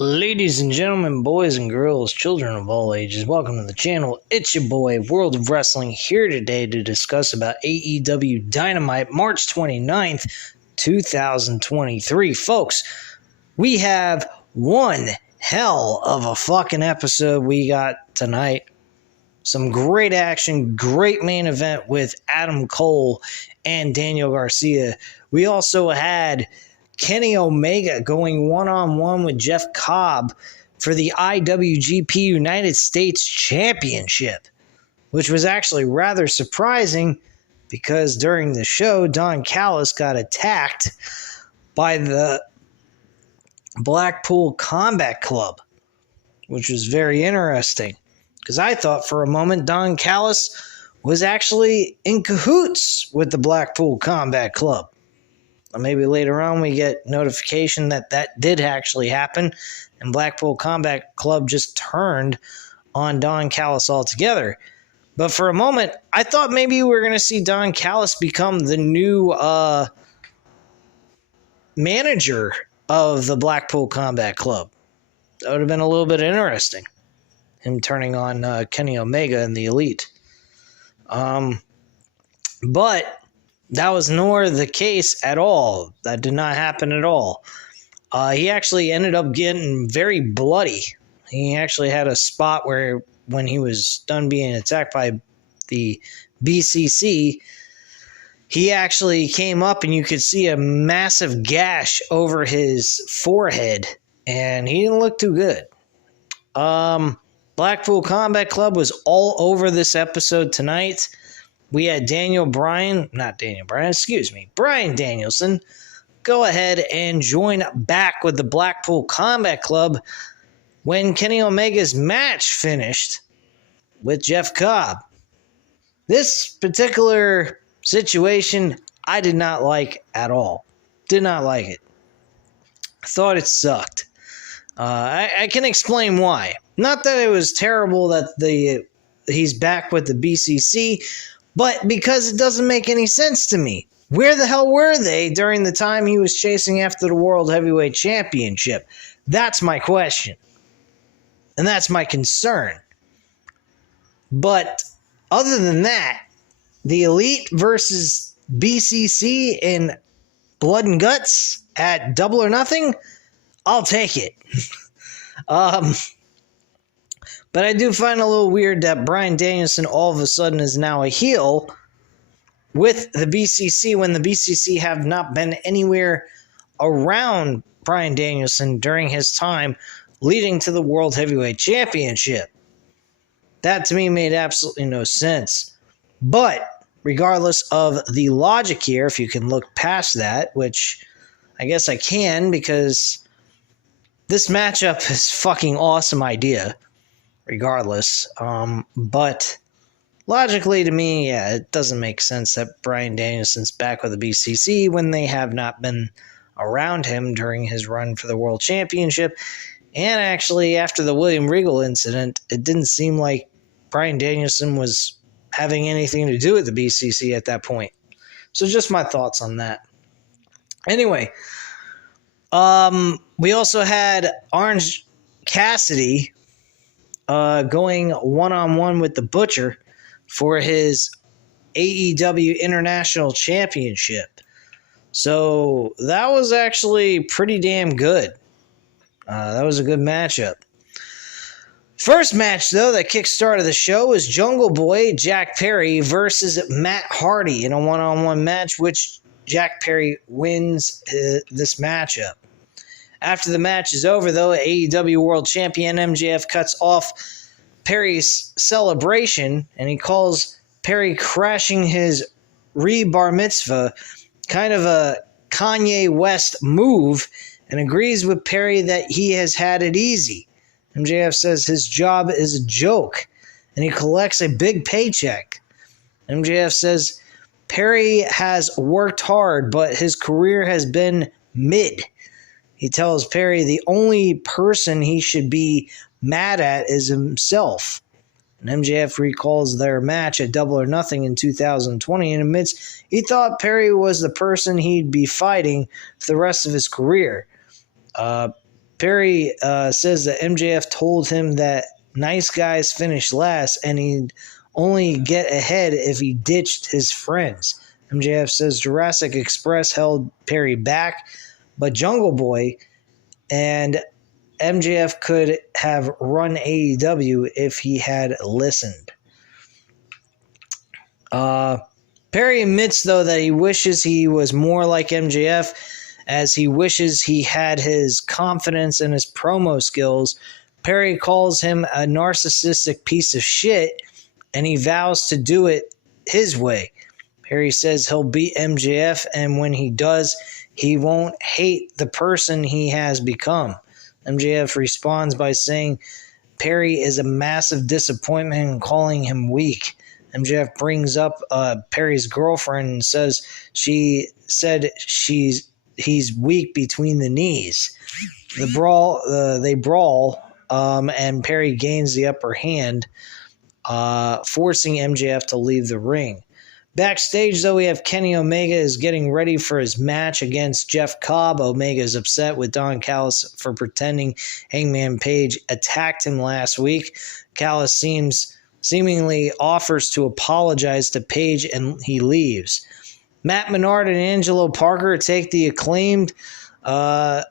Ladies and gentlemen, boys and girls, children of all ages, welcome to the channel. It's your boy, World of Wrestling, here today to discuss about AEW Dynamite, March 29th, 2023. Folks, we have one hell of a fucking episode we got tonight. Some great action, great main event with Adam Cole and Daniel Garcia. We also had Kenny Omega going one-on-one with Jeff Cobb for the IWGP United States Championship, which was actually rather surprising because during the show, Don Callis got attacked by the Blackpool Combat Club, which was very interesting because I thought for a moment Don Callis was actually in cahoots with the Blackpool Combat Club. Maybe later on we get notification that that did actually happen and Blackpool Combat Club just turned on Don Callis altogether. But for a moment, I thought maybe we were going to see Don Callis become the new manager of the Blackpool Combat Club. That would have been a little bit interesting, him turning on Kenny Omega and the Elite. But that was nor the case at all. That did not happen at all. He actually ended up getting very bloody. He actually had a spot where when he was done being attacked by the BCC, he actually came up and you could see a massive gash over his forehead, and he didn't look too good. Blackpool Combat Club was all over this episode tonight. We had Bryan Danielson go ahead and join back with the Blackpool Combat Club when Kenny Omega's match finished with Jeff Cobb. This particular situation I did not like at all. Did not like it. Thought it sucked. I can explain why. Not that it was terrible that he's back with the BCC, but because it doesn't make any sense to me. Where the hell were they during the time he was chasing after the World Heavyweight Championship? That's my question. And that's my concern. But other than that, the Elite versus BCC in Blood and Guts at Double or Nothing, I'll take it. But I do find it a little weird that Bryan Danielson all of a sudden is now a heel with the BCC when the BCC have not been anywhere around Bryan Danielson during his time leading to the World Heavyweight Championship. That to me made absolutely no sense. But regardless of the logic here, if you can look past that, which I guess I can because this matchup is a fucking awesome idea. Regardless, but logically to me, yeah, it doesn't make sense that Bryan Danielson's back with the BCC when they have not been around him during his run for the World Championship. And actually, after the William Regal incident, it didn't seem like Bryan Danielson was having anything to do with the BCC at that point. So just my thoughts on that. Anyway, we also had Orange Cassidy going one-on-one with the Butcher for his AEW International Championship. So that was actually pretty damn good. That was a good matchup. First match, though, that kick-started the show was Jungle Boy Jack Perry versus Matt Hardy in a one-on-one match, which Jack Perry wins this matchup. After the match is over, though, AEW World Champion MJF cuts off Perry's celebration, and he calls Perry crashing his re-bar mitzvah kind of a Kanye West move, and agrees with Perry that he has had it easy. MJF says his job is a joke, and he collects a big paycheck. MJF says Perry has worked hard, but his career has been mid. He tells Perry the only person he should be mad at is himself. And MJF recalls their match at Double or Nothing in 2020 and admits he thought Perry was the person he'd be fighting for the rest of his career. Perry says that MJF told him that nice guys finish last and he'd only get ahead if he ditched his friends. MJF says Jurassic Express held Perry back, but Jungle Boy and MJF could have run AEW if he had listened. Perry admits, though, that he wishes he was more like MJF, as he wishes he had his confidence and his promo skills. Perry calls him a narcissistic piece of shit, and he vows to do it his way. Perry says he'll beat MJF, and when he does, he won't hate the person he has become. MJF responds by saying Perry is a massive disappointment and calling him weak. MJF brings up Perry's girlfriend and says she said he's weak between the knees. They brawl, and Perry gains the upper hand, forcing MJF to leave the ring. Backstage, though, we have Kenny Omega is getting ready for his match against Jeff Cobb. Omega is upset with Don Callis for pretending Hangman Page attacked him last week. Callis seemingly offers to apologize to Page, and he leaves. Matt Menard and Angelo Parker take the Acclaimed out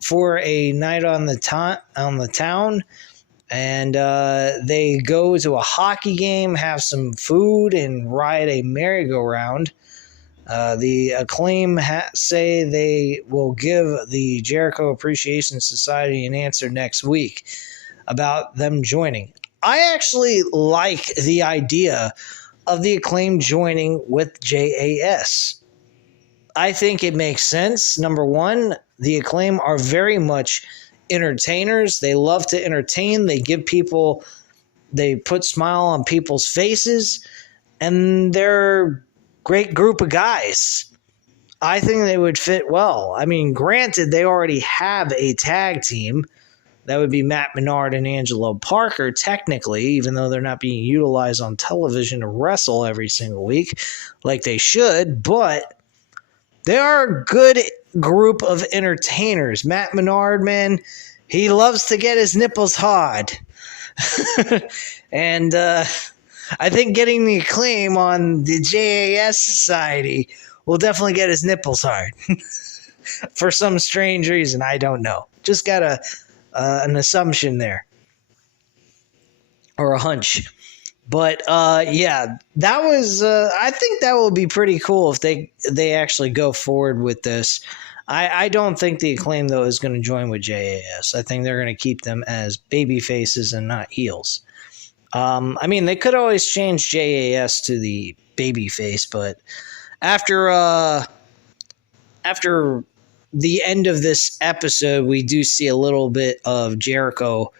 for a night on the town. And they go to a hockey game, have some food, and ride a merry-go-round. The Acclaim say they will give the Jericho Appreciation Society an answer next week about them joining. I actually like the idea of the Acclaim joining with JAS. I think it makes sense. Number one, the Acclaim are very much entertainers. They love to entertain. They put smile on people's faces, and they're a great group of guys. I think they would fit well. I mean, granted, they already have a tag team. That would be Matt Menard and Angelo Parker, technically, even though they're not being utilized on television to wrestle every single week like they should, but they are a good group of entertainers. Matt Menard, man, he loves to get his nipples hard. And I think getting the Acclaim on the JAS Society will definitely get his nipples hard. For some strange reason, I don't know. Just got an assumption there. Or a hunch. But yeah, that was. I think that will be pretty cool if they actually go forward with this. I don't think the Acclaim, though, is going to join with JAS. I think they're going to keep them as baby faces and not heels. I mean, they could always change JAS to the baby face, but after the end of this episode, we do see a little bit of Jericho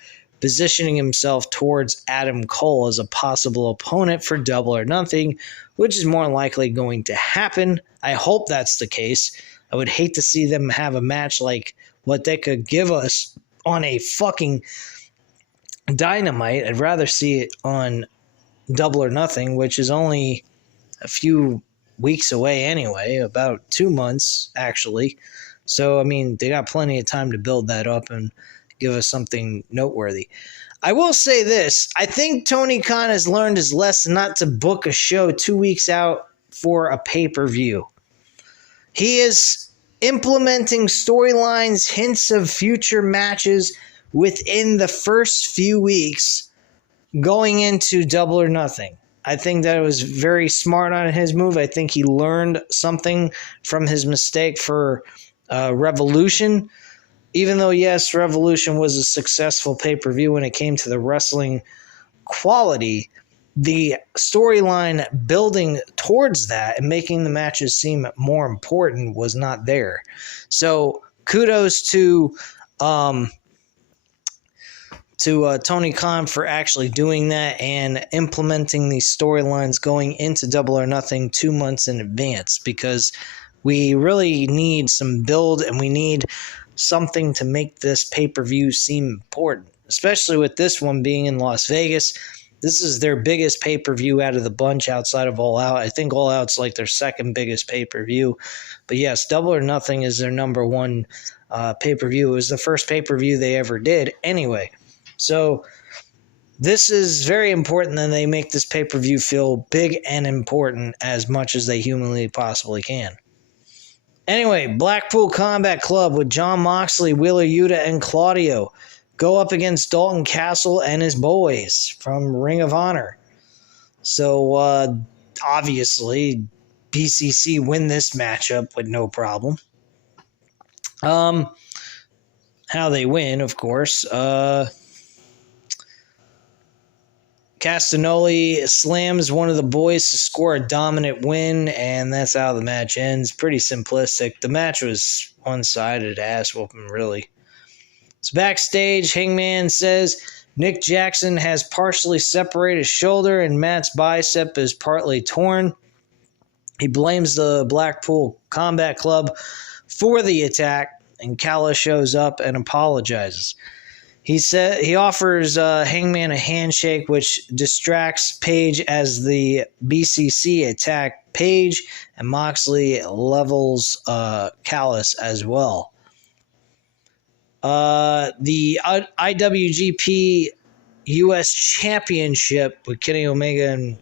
positioning himself towards Adam Cole as a possible opponent for Double or Nothing, which is more likely going to happen. I hope that's the case. I would hate to see them have a match like what they could give us on a fucking Dynamite. I'd rather see it on Double or Nothing, which is only a few weeks away anyway, about 2 months, actually. So, I mean, they got plenty of time to build that up and give us something noteworthy. I will say this. I think Tony Khan has learned his lesson not to book a show 2 weeks out for a pay-per-view. He is implementing storylines, hints of future matches within the first few weeks going into Double or Nothing. I think that it was very smart on his move. I think he learned something from his mistake for Revolution. Even though, yes, Revolution was a successful pay-per-view when it came to the wrestling quality, the storyline building towards that and making the matches seem more important was not there. So kudos to Tony Khan for actually doing that and implementing these storylines going into Double or Nothing 2 months in advance, because we really need some build and we need something to make this pay-per-view seem important, especially with this one being in Las Vegas. This is their biggest pay-per-view out of the bunch outside of All Out. I think All Out's like their second biggest pay-per-view. But yes, Double or Nothing is their number one pay-per-view. It was the first pay-per-view they ever did anyway. So this is very important that they make this pay-per-view feel big and important as much as they humanly possibly can. Anyway, Blackpool Combat Club with Jon Moxley, Wheeler Yuta, and Claudio go up against Dalton Castle and his boys from Ring of Honor. So, obviously, BCC win this matchup with no problem. How they win, of course. Castagnoli slams one of the boys to score a dominant win, and that's how the match ends. Pretty simplistic. The match was one-sided, ass-whooping, really. So backstage, Hangman says Nick Jackson has partially separated his shoulder and Matt's bicep is partly torn. He blames the Blackpool Combat Club for the attack, and Callis shows up and apologizes. He offers Hangman a handshake, which distracts Page as the BCC attack Page, and Moxley levels Callis as well. The IWGP US Championship with Kenny Omega and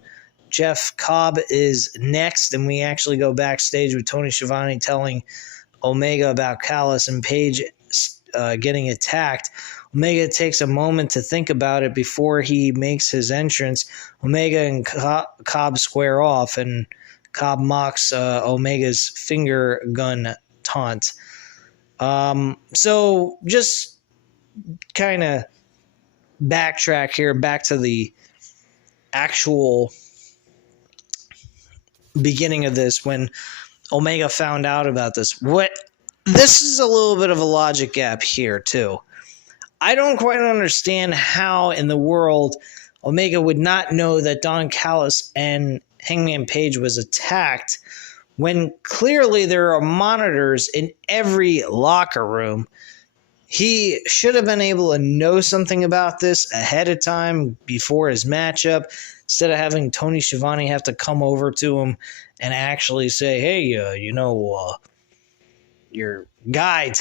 Jeff Cobb is next, and we actually go backstage with Tony Schiavone telling Omega about Callis and Page getting attacked. Omega takes a moment to think about it before he makes his entrance. Omega and Cobb square off, and Cobb mocks Omega's finger gun taunt. So just kind of backtrack here, back to the actual beginning of this when Omega found out about this. This is a little bit of a logic gap here, too. I don't quite understand how in the world Omega would not know that Don Callis and Hangman Page was attacked when clearly there are monitors in every locker room. He should have been able to know something about this ahead of time before his matchup, instead of having Tony Schiavone have to come over to him and actually say, hey, your guy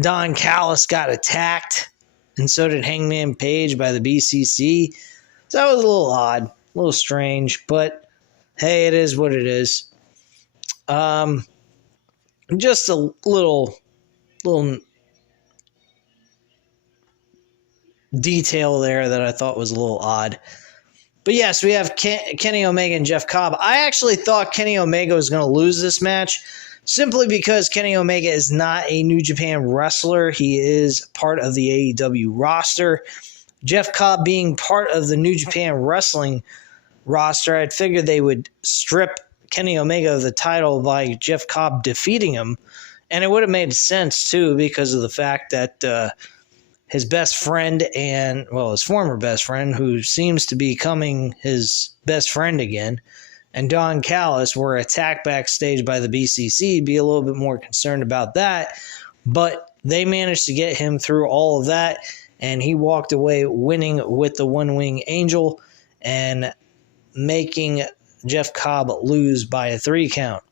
Don Callis got attacked, and so did Hangman Page by the BCC. So that was a little odd, a little strange, but hey, it is what it is. Just a little detail there that I thought was a little odd. But yes, we have Kenny Omega and Jeff Cobb. I actually thought Kenny Omega was going to lose this match simply because Kenny Omega is not a New Japan wrestler. He is part of the AEW roster. Jeff Cobb being part of the New Japan Wrestling roster, I'd figured they would strip Kenny Omega of the title by Jeff Cobb defeating him. And it would have made sense, too, because of the fact that his best friend his former best friend, who seems to be becoming his best friend again, and Don Callis were attacked backstage by the BCC. Be a little bit more concerned about that. But they managed to get him through all of that, and he walked away winning with the One-Wing Angel and making Jeff Cobb lose by a 3 count.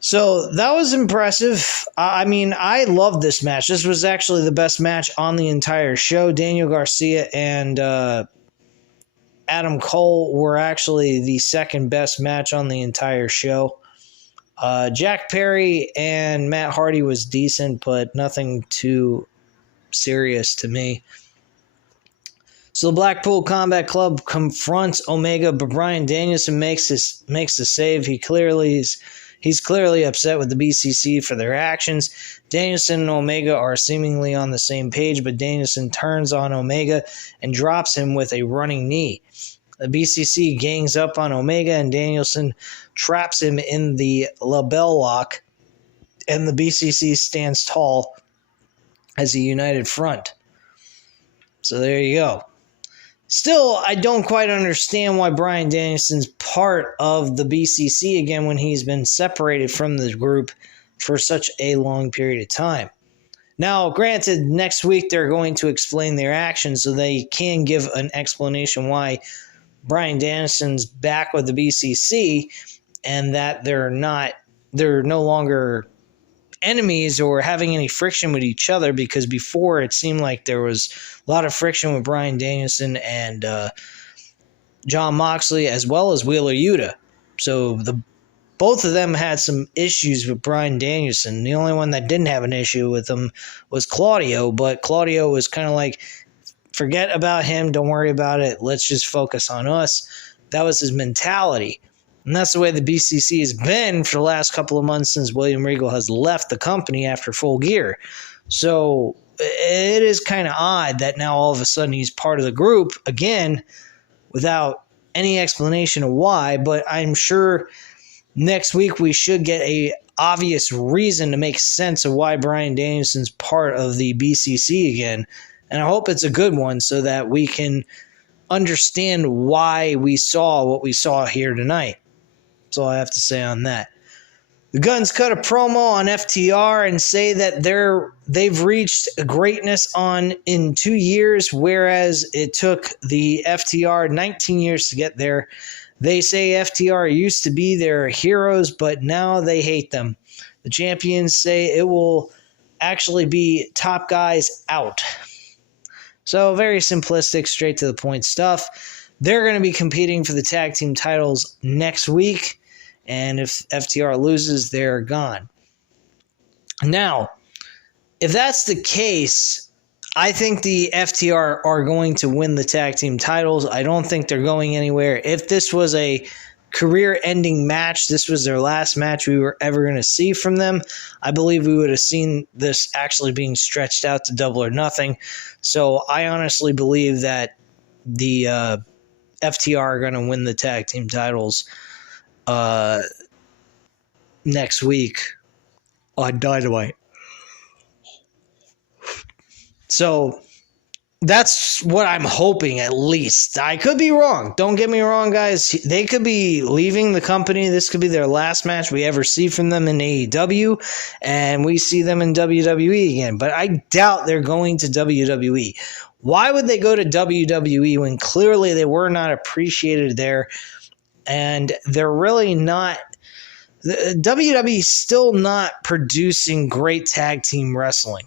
So that was impressive. I mean, I loved this match. This was actually the best match on the entire show. Daniel Garcia and Adam Cole were actually the second best match on the entire show. Jack Perry and Matt Hardy was decent, but nothing too serious to me. So the Blackpool Combat Club confronts Omega, but Bryan Danielson makes the save. He's clearly upset with the BCC for their actions. Danielson and Omega are seemingly on the same page, but Danielson turns on Omega and drops him with a running knee. The BCC gangs up on Omega, and Danielson traps him in the label lock, and the BCC stands tall as a united front. So there you go. Still, I don't quite understand why Bryan Danielson's part of the BCC again when he's been separated from the group for such a long period of time. Now, granted, next week they're going to explain their actions, so they can give an explanation why Bryan Danielson's back with the BCC and that they're no longer enemies or having any friction with each other, because before it seemed like there was a lot of friction with Bryan Danielson and Jon Moxley, as well as Wheeler Yuta. So both of them had some issues with Bryan Danielson. The only one that didn't have an issue with him was Claudio, but Claudio was kind of like, forget about him, don't worry about it, let's just focus on us. That was his mentality. And that's the way the BCC has been for the last couple of months since William Regal has left the company after Full Gear. So it is kind of odd that now all of a sudden he's part of the group again without any explanation of why, but I'm sure next week we should get a obvious reason to make sense of why Bryan Danielson's part of the BCC again. And I hope it's a good one so that we can understand why we saw what we saw here tonight. That's all I have to say on that. The Guns cut a promo on FTR and say that they've reached greatness in 2 years, whereas it took the FTR 19 years to get there. They say FTR used to be their heroes, but now they hate them. The champions say it will actually be top guys out. So very simplistic, straight to the point stuff. They're going to be competing for the tag team titles next week, and if FTR loses, they're gone. Now, if that's the case, I think the FTR are going to win the tag team titles. I don't think they're going anywhere. If this was a career-ending match, this was their last match we were ever going to see from them, I believe we would have seen this actually being stretched out to Double or Nothing. So I honestly believe that the FTR are going to win the tag team titles next week on Dynamite. So that's what I'm hoping, at least. I could be wrong. Don't get me wrong, guys. They could be leaving the company. This could be their last match we ever see from them in AEW, and we see them in WWE again. But I doubt they're going to WWE. Why would they go to WWE when clearly they were not appreciated there, and they're really not... WWE is still not producing great tag team wrestling.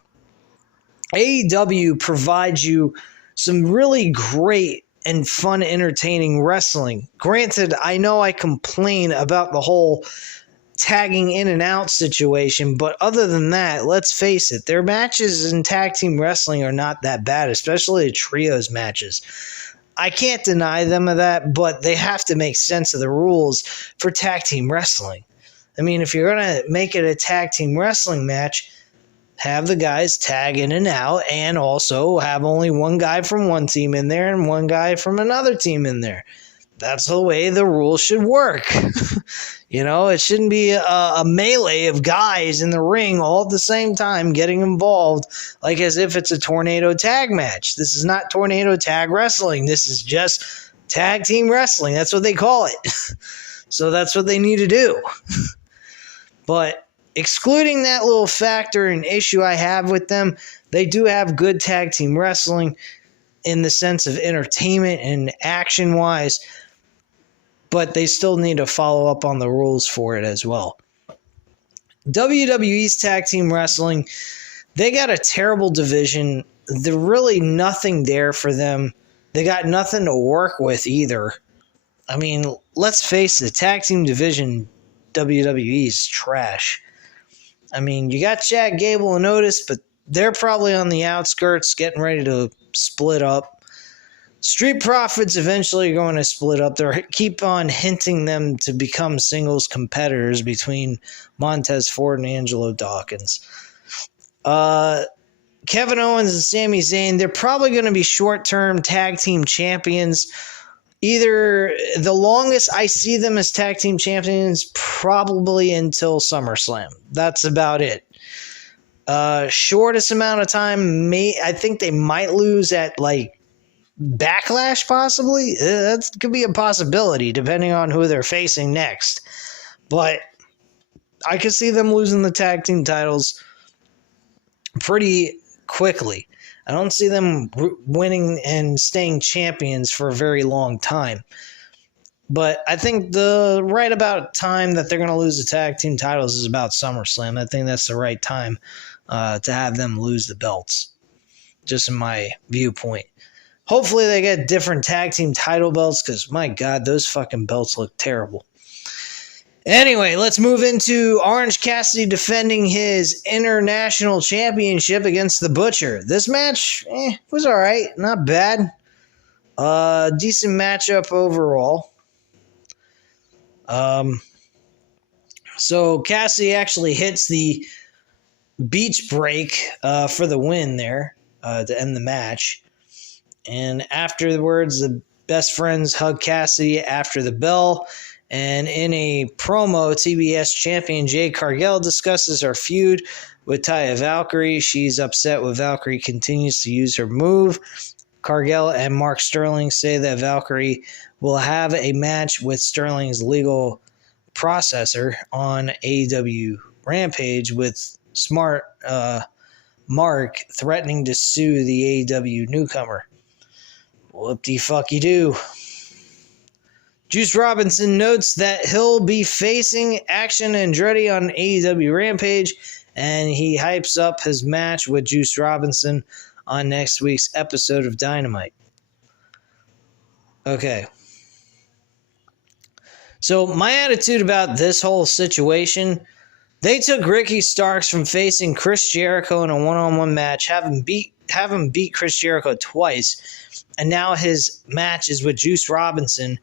AEW provides you some really great and fun, entertaining wrestling. Granted, I know I complain about the whole tagging in and out situation, but other than that, let's face it, their matches in tag team wrestling are not that bad, especially the trios matches. I can't deny them of that, but they have to make sense of the rules for tag team wrestling. I mean, if you're going to make it a tag team wrestling match, have the guys tag in and out, and also have only one guy from one team in there and one guy from another team in there. That's the way the rules should work. You know, it shouldn't be a melee of guys in the ring all at the same time getting involved, like as if it's a tornado tag match. This is not tornado tag wrestling. This is just tag team wrestling. That's what they call it. So that's what they need to do. But excluding that little factor and issue I have with them, they do have good tag team wrestling in the sense of entertainment and action-wise, but they still need to follow up on the rules for it as well. WWE's tag team wrestling, they got a terrible division. There's really nothing there for them. They got nothing to work with either. I mean, let's face it, tag team division WWE is trash. I mean, you got Chad Gable and Otis, but they're probably on the outskirts getting ready to split up. Street Profits eventually are going to split up. They keep on hinting them to become singles competitors between Montez Ford and Angelo Dawkins. Kevin Owens and Sami Zayn, they're probably going to be short-term tag team champions. Either the longest I see them as tag team champions, probably until SummerSlam. That's about it. Shortest amount of time, I think they might lose at like Backlash, possibly. That could be a possibility, depending on who they're facing next. But I could see them losing the tag team titles pretty quickly. I don't see them winning and staying champions for a very long time. But I think the right about time that they're going to lose the tag team titles is about SummerSlam. I think that's the right time to have them lose the belts, just in my viewpoint. Hopefully they get different tag team title belts because, my God, those fucking belts look terrible. Anyway, let's move into Orange Cassidy defending his international championship against the Butcher. This match was all right, not bad. Decent matchup overall. So Cassidy actually hits the beach break for the win there to end the match. And afterwards, the best friends hug Cassidy after the bell. And in a promo, TBS champion Jade Cargill discusses her feud with Taya Valkyrie. She's upset with Valkyrie continues to use her move. Cargill and Mark Sterling say that Valkyrie will have a match with Sterling's legal processor on AEW Rampage, with Smart Mark threatening to sue the AEW newcomer. Whoop-de-fuck-you-do. Juice Robinson notes that he'll be facing Action Andretti on AEW Rampage, and he hypes up his match with Juice Robinson on next week's episode of Dynamite. Okay. So my attitude about this whole situation, they took Ricky Starks from facing Chris Jericho in a one-on-one match, have him beat Chris Jericho twice, and now his match is with Juice Robinson,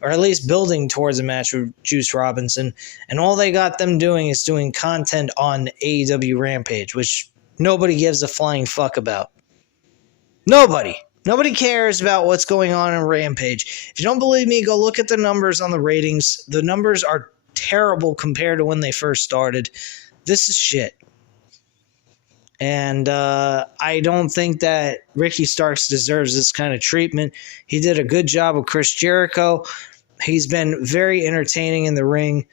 or at least building towards a match with Juice Robinson, and all they got them doing is doing content on AEW Rampage, which nobody gives a flying fuck about. Nobody cares about what's going on in Rampage. If you don't believe me, go look at the numbers on the ratings. The numbers are terrible compared to when they first started. This is shit. And I don't think that Ricky Starks deserves this kind of treatment. He did a good job with Chris Jericho. He's been very entertaining in the ring.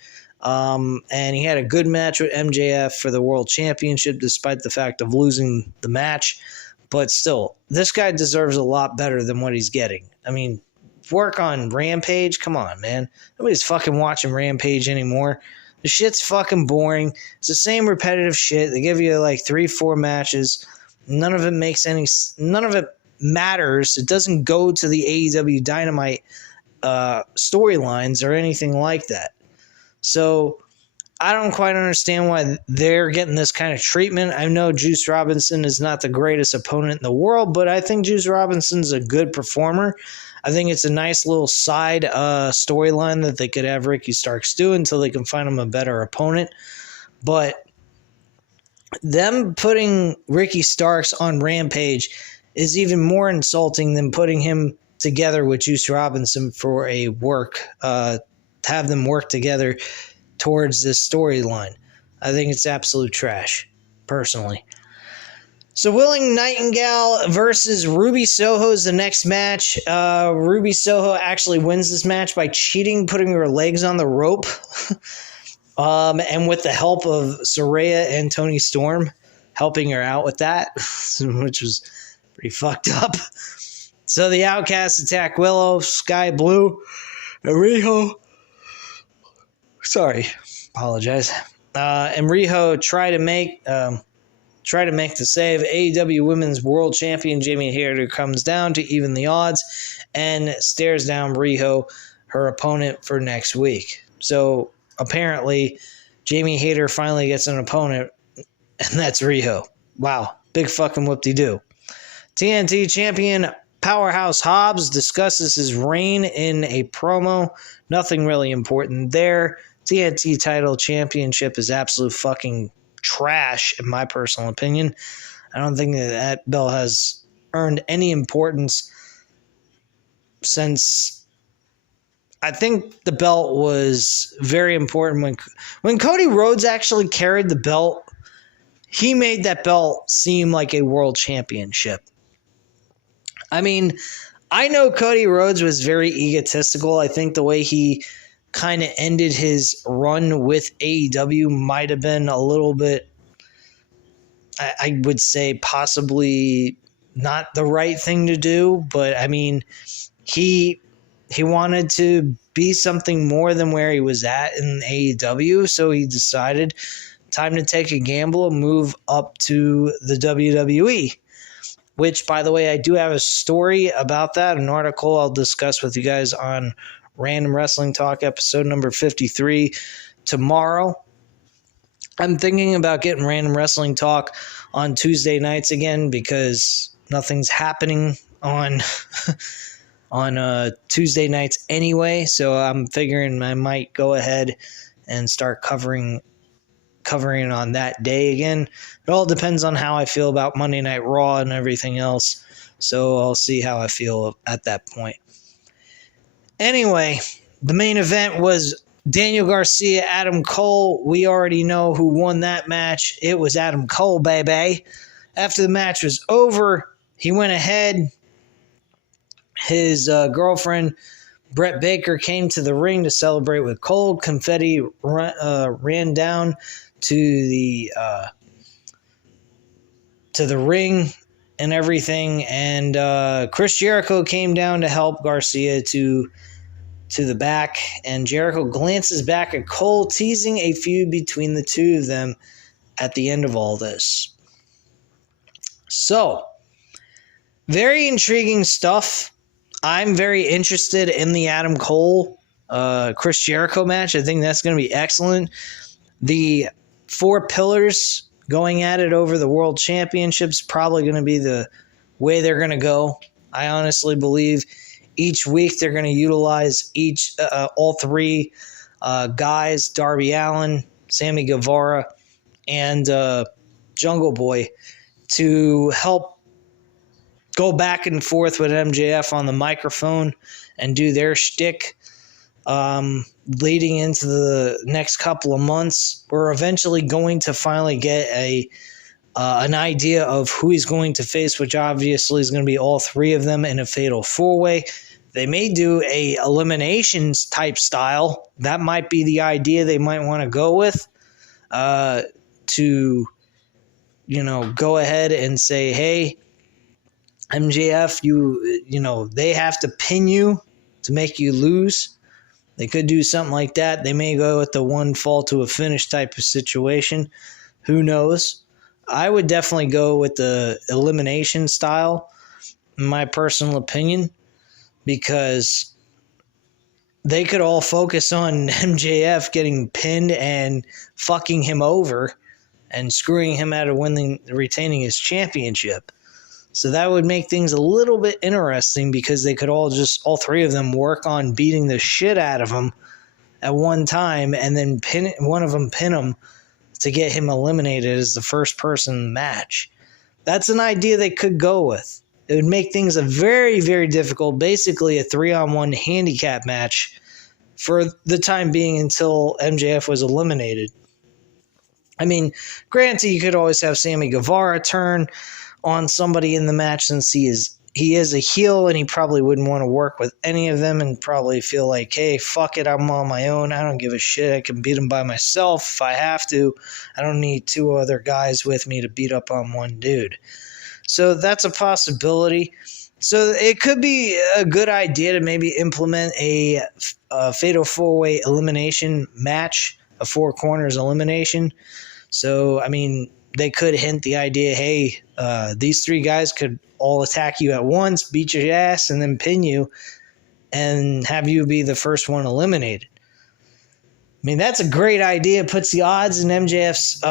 And he had a good match with MJF for the World Championship, despite the fact of losing the match. But still, this guy deserves a lot better than what he's getting. I mean, work on Rampage? Come on, man. Nobody's fucking watching Rampage anymore. The shit's fucking boring. It's the same repetitive shit. They give you like 3-4 matches. None of it matters. It doesn't go to the AEW Dynamite storylines or anything like that. So I don't quite understand why they're getting this kind of treatment. I know Juice Robinson is not the greatest opponent in the world, but I think Juice Robinson's a good performer. I think it's a nice little side storyline that they could have Ricky Starks do until they can find him a better opponent. But them putting Ricky Starks on Rampage is even more insulting than putting him together with Juice Robinson for a have them work together towards this storyline. I think it's absolute trash, personally. So Willing Nightingale versus Ruby Soho is the next match. Ruby Soho actually wins this match by cheating, putting her legs on the rope, and with the help of Saraya and Toni Storm helping her out with that, which was pretty fucked up. So the Outcasts attack Willow, Sky Blue, and Riho. Sorry, apologize. And Riho try to make the save. AEW Women's World Champion Jamie Hayter comes down to even the odds and stares down Riho, her opponent for next week. So apparently, Jamie Hayter finally gets an opponent, and that's Riho. Wow, big fucking whoop-de-doo. TNT Champion Powerhouse Hobbs discusses his reign in a promo. Nothing really important there. TNT title championship is absolute fucking trash, in my personal opinion. I don't think that belt has earned any importance since. I think the belt was very important when Cody Rhodes actually carried the belt. He made that belt seem like a world championship. I mean, I know Cody Rhodes was very egotistical. I think the way he kind of ended his run with AEW might have been a little bit, I would say, possibly not the right thing to do. But I mean, he wanted to be something more than where he was at in AEW. So he decided time to take a gamble and move up to the WWE. Which, by the way, I do have a story about that, an article I'll discuss with you guys on Random Wrestling Talk episode number 53 tomorrow. I'm thinking about getting Random Wrestling Talk on Tuesday nights again because nothing's happening on Tuesday nights anyway. So I'm figuring I might go ahead and start covering on that day again. It all depends on how I feel about Monday Night Raw and everything else. So I'll see how I feel at that point. Anyway, the main event was Daniel Garcia, Adam Cole. We already know who won that match. It was Adam Cole, baby. After the match was over, he went ahead. His girlfriend, Brett Baker, came to the ring to celebrate with Cole. Confetti ran down to the ring and everything, and Chris Jericho came down to help Garcia to the back, and Jericho glances back at Cole, teasing a feud between the two of them at the end of all this. So, very intriguing stuff. I'm very interested in the Adam Cole Chris Jericho match. I think that's going to be excellent. The 4 pillars going at it over the World Championships probably going to be the way they're going to go. I honestly believe each week they're going to utilize all 3 guys, Darby Allin, Sammy Guevara, and Jungle Boy, to help go back and forth with MJF on the microphone and do their shtick. Leading into the next couple of months, we're eventually going to finally get an idea of who he's going to face, which obviously is going to be all 3 of them in a fatal 4-way. They may do a eliminations type style. That might be the idea they might want to go with, to go ahead and say, hey, MJF, they have to pin you to make you lose. They could do something like that. They may go with the one fall to a finish type of situation. Who knows? I would definitely go with the elimination style, in my personal opinion, because they could all focus on MJF getting pinned and fucking him over and screwing him out of retaining his championship. So that would make things a little bit interesting, because they could all 3 of them work on beating the shit out of him at one time, and then one of them pin him to get him eliminated as the first person in the match. That's an idea they could go with. It would make things a very, very difficult, basically a 3-on-1 handicap match for the time being until MJF was eliminated. I mean, granted, you could always have Sammy Guevara turn on somebody in the match, since he is a heel and he probably wouldn't want to work with any of them and probably feel like, hey, fuck it, I'm on my own. I don't give a shit. I can beat him by myself if I have to. I don't need 2 other guys with me to beat up on one dude. So that's a possibility. So it could be a good idea to maybe implement a fatal 4-way elimination match, a 4 corners elimination. So, I mean, they could hint the idea, hey, these 3 guys could all attack you at once, beat your ass, and then pin you, and have you be the first one eliminated. I mean, that's a great idea. It puts the odds in MJF's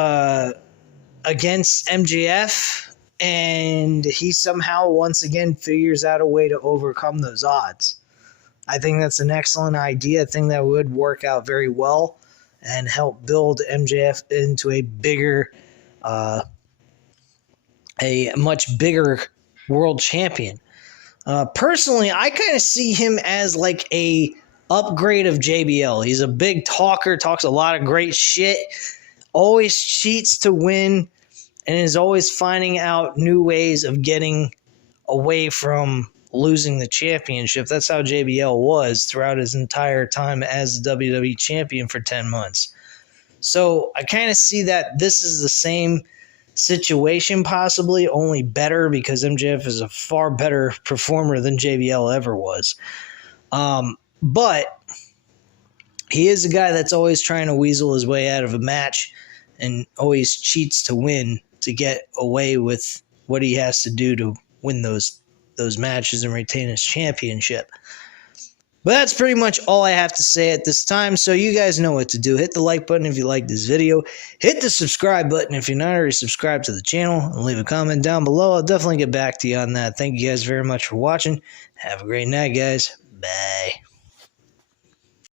against MJF, and he somehow once again figures out a way to overcome those odds. I think that's an excellent idea. I think that would work out very well and help build MJF into a much bigger world champion. Personally, I kind of see him as like a upgrade of JBL. He's a big talker, talks a lot of great shit, always cheats to win, and is always finding out new ways of getting away from losing the championship. That's how JBL was throughout his entire time as the WWE champion for 10 months. So I kind of see that this is the same situation, possibly, only better, because MJF is a far better performer than JBL ever was. But he is a guy that's always trying to weasel his way out of a match and always cheats to win to get away with what he has to do to win those matches and retain his championship. But that's pretty much all I have to say at this time, so you guys know what to do. Hit the like button if you like this video. Hit the subscribe button if you're not already subscribed to the channel. And leave a comment down below. I'll definitely get back to you on that. Thank you guys very much for watching. Have a great night, guys. Bye.